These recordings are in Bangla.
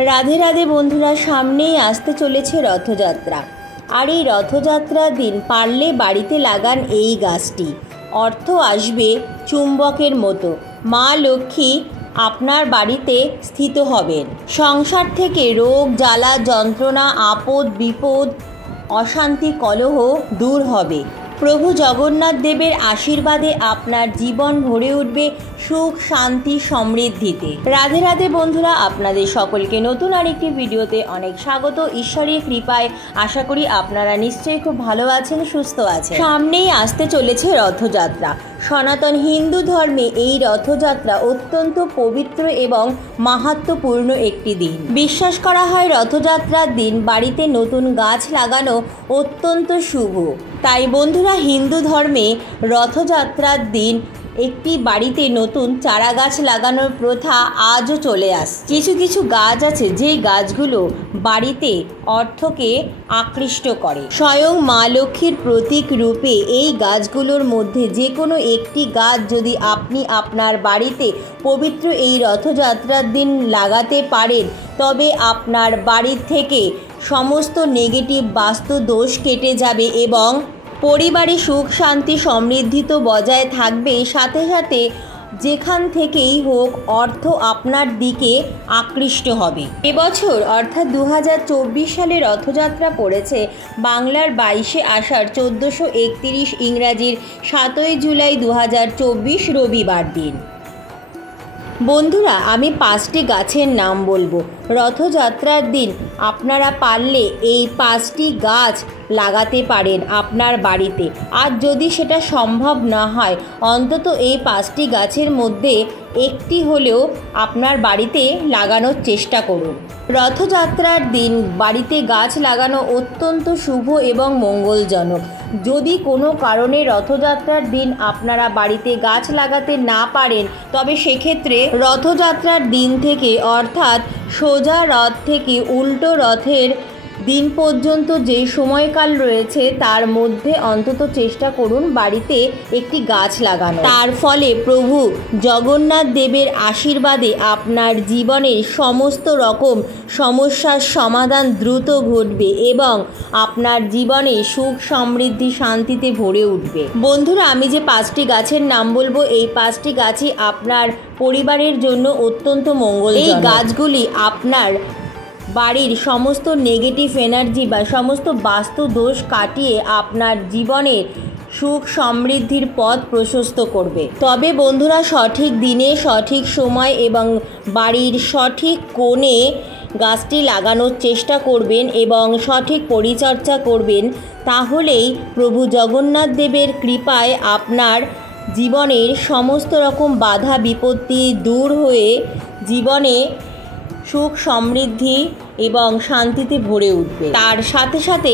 রাধে রাধে বন্ধুরা, সামনেই আসতে চলেছে রথযাত্রা। আর এই রথযাত্রার দিন পারলে বাড়িতে লাগান এই গাছটি। অর্থ আসবে চুম্বকের মতো। মা লক্ষ্মী আপনার বাড়িতে স্থিত হবেন। সংসার থেকে রোগ জ্বালা যন্ত্রণা আপদ বিপদ অশান্তি কলহ দূর হবে। প্রভু জগন্নাথ দেবের আশীর্বাদে আপনার জীবন ভরে উঠবে সুখ শান্তি সমৃদ্ধিতে। রাধে রাধে বন্ধুরা, আপনাদের সকলকে নতুন আরেকটি ভিডিওতে অনেক স্বাগত। ঈশ্বরের কৃপায় আশা করি আপনারা নিশ্চয়ই খুব ভালো আছেন, সুস্থ আছেন। সামনেই আসতে চলেছে রথযাত্রা। সনাতন হিন্দু ধর্মে এই রথযাত্রা অত্যন্ত পবিত্র এবং মাহাত্ম্যপূর্ণ একটি দিন। বিশ্বাস করা হয় রথযাত্রার দিন বাড়িতে নতুন গাছ লাগানো অত্যন্ত শুভ। তাই বন্ধুরা, হিন্দু ধর্মে রথযাত্রার দিন একটি বাড়িতে নতুন চারা গাছ লাগানোর প্রথা আজও চলে আসছে। কিছু কিছু গাছ আছে যেই গাছগুলো বাড়িতে অর্থকে আকৃষ্ট করে। স্বয়ং মা লক্ষ্মীর প্রতীক রূপে এই গাছগুলোর মধ্যে যে কোনো একটি গাছ যদি আপনি আপনার বাড়িতে পবিত্র এই রথযাত্রার দিন লাগাতে পারেন, তবে আপনার বাড়ির থেকে সমস্ত নেগেটিভ বাস্তু দোষ কেটে যাবে এবং পরিবারে সুখ শান্তি সমৃদ্ধি তো বজায় থাকবে, সাথে সাথে যেখান থেকেই হোক অর্থ আপনার দিকে আকৃষ্ট হবে। এবছর অর্থাৎ 2024 সালে রথযাত্রা পড়েছে বাংলার 22শে আষাঢ় 1431, ইংরাজির 7ই জুলাই 2024 রবিবার দিন। বন্ধুরা, আমি 5টি গাছের নাম বলবো। রথযাত্রার দিন আপনারা পারলে এই 5টি গাছ লাগাতে পারেন আপনার বাড়িতে। আর যদি সেটা সম্ভব না হয়, অন্তত এই 5টি গাছের মধ্যে একটি হলেও আপনার বাড়িতে লাগানোর চেষ্টা করুন। রথযাত্রার দিন বাড়িতে গাছ লাগানো অত্যন্ত শুভ এবং মঙ্গলজনক। যদি কোনো কারণে রথযাত্রার দিন আপনারা বাড়িতে গাছ লাগাতে না পারেন, তবে সেক্ষেত্রে রথযাত্রার দিন থেকে অর্থাৎ সোজা রথ থেকে উল্টো রথের দিন পর্যন্ত যে সময়কাল রয়েছে তার মধ্যে অন্তত চেষ্টা করুন বাড়িতে একটি গাছ লাগানো। তার ফলে প্রভু জগন্নাথ দেবের আশীর্বাদে আপনার জীবনের সমস্ত রকম সমস্যার সমাধান দ্রুত ঘটবে এবং আপনার জীবনে সুখ সমৃদ্ধি শান্তিতে ভরে উঠবে। বন্ধুরা, আমি যে 5টি গাছের নাম বলবো, এই 5টি গাছই আপনার পরিবারের জন্য অত্যন্ত মঙ্গলজনক। এই গাছগুলি আপনার বাড়ির সমস্ত নেগেটিভ এনার্জি বা সমস্ত বাস্তু দোষ কাটিয়ে আপনার জীবনে সুখ সমৃদ্ধির পথ প্রশস্ত করবে। তবে বন্ধুরা, সঠিক দিনে সঠিক সময় এবং বাড়ির সঠিক কোণে গাছটি লাগানোর চেষ্টা করবেন এবং সঠিক পরিচর্যা করবেন। তাহলেই প্রভু জগন্নাথ দেবের কৃপায় আপনার জীবনের সমস্ত রকম বাধা বিপত্তি দূর হয়ে জীবনে সুখ সমৃদ্ধি এবং শান্তিতে ভরে উঠবে। তার সাথে সাথে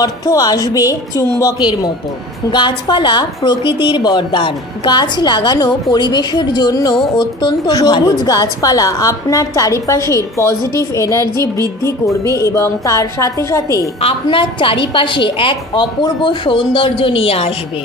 অর্থ আসবে চুম্বকের মতো। গাছপালা প্রকৃতির বরদান। গাছ লাগানো পরিবেশের জন্য অত্যন্ত সবুজ গাছপালা আপনার চারিপাশের পজিটিভ এনার্জি বৃদ্ধি করবে এবং তার সাথে সাথে আপনার চারিপাশে এক অপূর্ব সৌন্দর্য নিয়ে আসবে।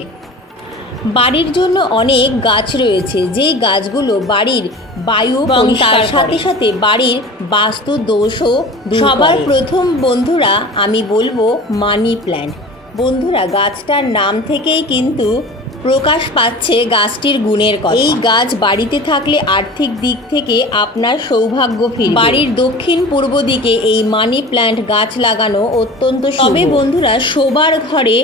বাড়ির জন্য অনেক গাছ রয়েছে যেই গাছগুলো বাড়ির বায়ু এবং তার সাথে সাথে বাড়ির বাস্তু দোষও সবার প্রথম বন্ধুরা আমি বলবো মানি প্ল্যান্ট। বন্ধুরা, গাছটার নাম থেকেই কিন্তু প্রকাশ পাচ্ছে গাছটির গুণের কথা। এই গাছ বাড়িতে থাকলে আর্থিক দিক থেকে আপনার সৌভাগ্য ফিরবে। বাড়ির দক্ষিণ পূর্ব দিকে এই মানি প্ল্যান্ট গাছ লাগানো অত্যন্ত শুভ। তবে বন্ধুরা, শোবার ঘরে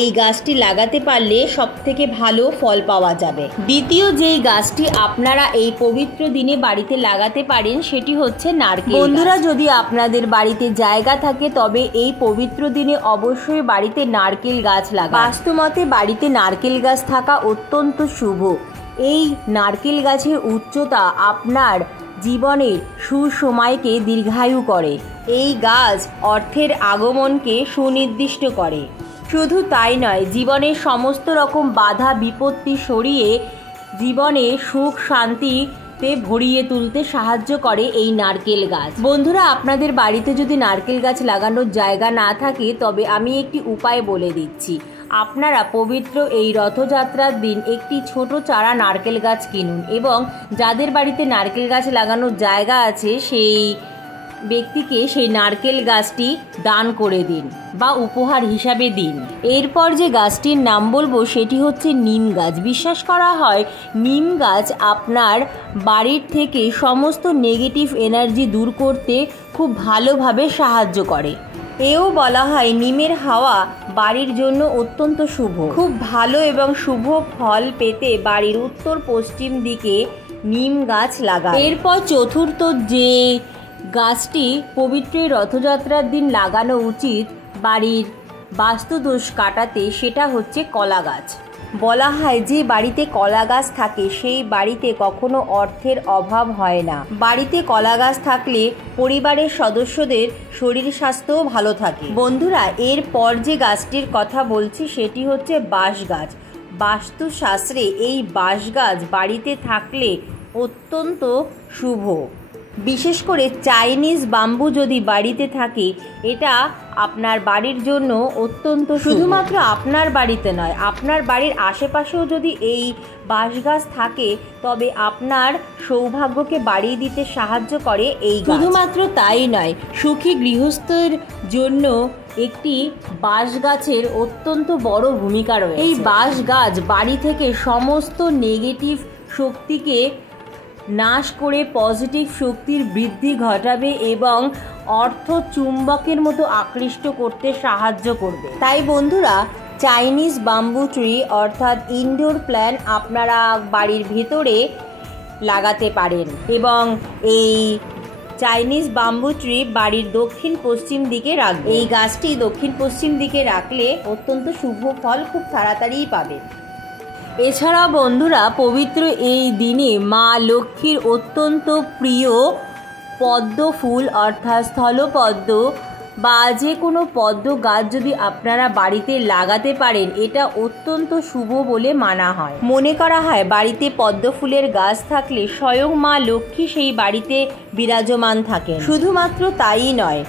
এই গাছটি লাগাতে পারলে সবথেকে ভালো ফল পাওয়া যাবে। দ্বিতীয় যেই গাছটি আপনারা এই পবিত্র দিনে বাড়িতে লাগাতে পারেন সেটি হচ্ছে নারকেল। বন্ধুরা, যদি আপনাদের বাড়িতে জায়গা থাকে তবে এই পবিত্র দিনে অবশ্যই বাড়িতে নারকেল গাছ লাগান। বাস্তুমতে বাড়িতে নারকেল গাছ থাকা অত্যন্ত শুভ। এই নারকেল গাছের উচ্চতা আপনার জীবনের সুসময়কে দীর্ঘায়ু করে। এই গাছ অর্থের আগমনকে সুনির্দিষ্ট করে। শুধু তাই নয়, জীবনের সমস্ত রকম বাধা বিপত্তি সরিয়ে জীবনে সুখ শান্তিতে ভরিয়ে তুলতে সাহায্য করে এই নারকেল গাছ। বন্ধুরা, আপনাদের বাড়িতে যদি নারকেল গাছ লাগানোর জায়গা না থাকে তবে আমি একটি উপায় বলে দিচ্ছি। আপনারা পবিত্র এই রথযাত্রার দিন একটি ছোট চারা নারকেল গাছ কিনুন এবং যাদের বাড়িতে নারকেল গাছ লাগানোর জায়গা আছে সেই ব্যক্তিকে সেই নারকেল গাছটি দান করে দিন বা উপহার হিসাবে দিন। এরপর যে গাছটির নাম বলবো সেটি হচ্ছে নিম গাছ। বিশ্বাস করা হয় নিম গাছ আপনার বাড়ির থেকে সমস্ত নেগেটিভ এনার্জি দূর করতে খুব ভালোভাবে সাহায্য করে। এও বলা হয় নিমের হাওয়া বাড়ির জন্য অত্যন্ত শুভ। খুব ভালো এবং শুভ ফল পেতে বাড়ির উত্তর পশ্চিম দিকে নিম গাছ লাগান। এরপর চতুর্থ যে গাছটি পবিত্র রথযাত্রার দিন লাগানো উচিত বাড়ির বাস্তুদোষ কাটাতে, সেটা হচ্ছে কলা গাছ। বলা হয় যে বাড়িতে কলা গাছ থাকে সেই বাড়িতে কখনো অর্থের অভাব হয় না। বাড়িতে কলা গাছ থাকলে পরিবারের সদস্যদের শরীর স্বাস্থ্যও ভালো থাকে। বন্ধুরা, এরপর যে গাছটির কথা বলছি সেটি হচ্ছে বাঁশ গাছ। বাস্তুশাস্ত্রে এই বাঁশ গাছ বাড়িতে থাকলে অত্যন্ত শুভ। বিশেষ করে চাইনিজ বাম্বু যদি বাড়িতে থাকে এটা আপনার বাড়ির জন্য অত্যন্ত, শুধুমাত্র আপনার বাড়িতে নয়, আপনার বাড়ির আশেপাশেও যদি এই বাঁশ গাছ থাকে তবে আপনার সৌভাগ্যকে বাড়িয়ে দিতে সাহায্য করে এই গাছ। শুধুমাত্র তাই নয়, সুখী গৃহস্থের জন্য একটি বাঁশ গাছের অত্যন্ত বড় ভূমিকা রয়েছে। এই বাঁশ গাছ বাড়ি থেকে সমস্ত নেগেটিভ শক্তিকে নাশ করে পজিটিভ শক্তির বৃদ্ধি ঘটাবে এবং অর্থ চুম্বকের মতো আকৃষ্ট করতে সাহায্য করবে। তাই বন্ধুরা, চাইনিজ বাম্বু ট্রি অর্থাৎ ইনডোর প্ল্যান্ট আপনারা বাড়ির ভেতরে লাগাতে পারেন এবং এই চাইনিজ বাম্বু ট্রি বাড়ির দক্ষিণ পশ্চিম দিকে রাখবেন। এই গাছটি দক্ষিণ পশ্চিম দিকে রাখলে অত্যন্ত শুভ ফল খুব তাড়াতাড়িই পাবেন। এছাড়া বন্ধুরা, পবিত্র এই দিনে মা লক্ষ্মীর অত্যন্ত প্রিয় পদ্ম ফুল অর্থাৎ স্থলপদ্ম বা যে কোনো পদ্ম গাছ যদি আপনারা বাড়িতে লাগাতে পারেন এটা অত্যন্ত শুভ বলে মানা হয়। মনে করা হয় বাড়িতে পদ্ম ফুলের গাছ থাকলে স্বয়ং মা লক্ষ্মী সেই বাড়িতে বিরাজমান থাকেন। শুধুমাত্র তাই নয়,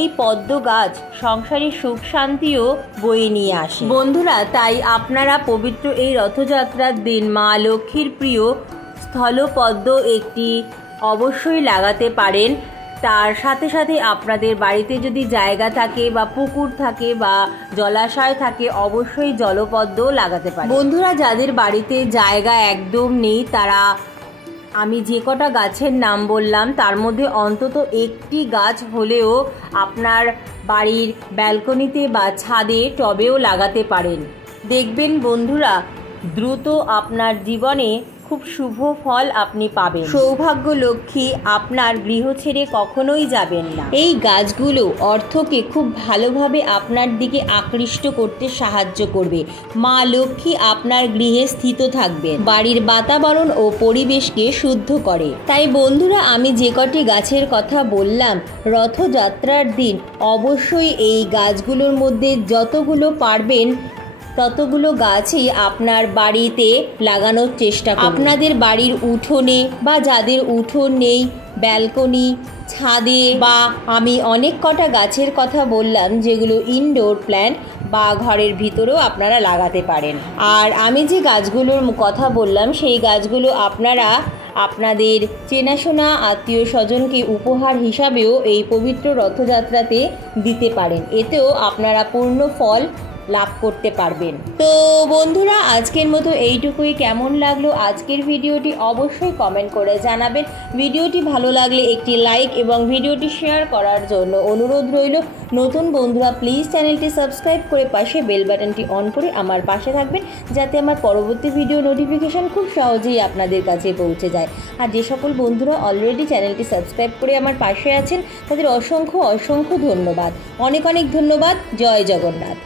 এই পদ্ম গাছ সংসারে সুখ শান্তিও বয়ে নিয়ে আসে। বন্ধুরা, তাই আপনারা পবিত্র এই রথযাত্রার দিন মা লক্ষ্মীর প্রিয় স্থলপদ্ম একটি অবশ্যই লাগাতে পারেন। তার সাথে সাথে আপনাদের বাড়িতে যদি জায়গা থাকে বা পুকুর থাকে বা জলাশয় থাকে অবশ্যই জলপদ্মও লাগাতে পারেন। বন্ধুরা, যাদের বাড়িতে জায়গা একদম নেই তারা আমি যে কটা গাছের নাম বললাম তার মধ্যে অন্তত একটি গাছ হলেও আপনার বাড়ির ব্যালকনিতে বা ছাদে টবেও লাগাতে পারেন। দেখবেন বন্ধুরা, দ্রুত আপনার জীবনে খুব শুভ ফল আপনি পাবেন। সৌভাগ্য লক্ষ্মী আপনার গৃহ ছেড়ে কখনোই যাবেন না। এই গাছগুলো অর্থকে খুব ভালোভাবে আপনার দিকে আকৃষ্ট করতে সাহায্য করবে। মা লক্ষ্মী আপনার গৃহে স্থিত থাকবেন, বাড়ির বাতাবরণ ও পরিবেশকে শুদ্ধ করে। তাই বন্ধুরা, আমি যে কটি গাছের কথা বললাম রথযাত্রার দিন অবশ্যই এই গাছগুলোর মধ্যে যতগুলো পারবেন ততগুলো গাছই আপনার বাড়িতে লাগানোর চেষ্টা করুন। আপনাদের বাড়ির উঠোনে বা যাদের উঠোন নেই ব্যালকনি, ছাদে বা আমি অনেক কটা গাছের কথা বললাম যেগুলো ইনডোর প্ল্যান্ট বা ঘরের ভিতরেও আপনারা লাগাতে পারেন। আর আমি যে গাছগুলোর কথা বললাম সেই গাছগুলো আপনারা আপনাদের চেনাশোনা আত্মীয় স্বজনকে উপহার হিসাবেও এই পবিত্র রথযাত্রাতে দিতে পারেন। এতেও আপনারা পূর্ণ ফল লাভ করতে পারবেন। তো বন্ধুরা, আজকের মতো এইটুকুই। কেমন লাগলো আজকের ভিডিওটি অবশ্যই কমেন্ট করে জানাবেন। ভিডিওটি ভালো লাগলে একটি লাইক এবং ভিডিওটি শেয়ার করার জন্য অনুরোধ রইল। নতুন বন্ধুরা প্লিজ চ্যানেলটি সাবস্ক্রাইব করে পাশে বেল বাটনটি অন করে আমার পাশে থাকবেন যাতে আমার পরবর্তী ভিডিও নোটিফিকেশান খুব সহজেই আপনাদের কাছে পৌঁছে যায়। আর যে সকল বন্ধুরা অলরেডি চ্যানেলটি সাবস্ক্রাইব করে আমার পাশে আছেন তাদের অসংখ্য অসংখ্য ধন্যবাদ। অনেক অনেক ধন্যবাদ। জয় জগন্নাথ।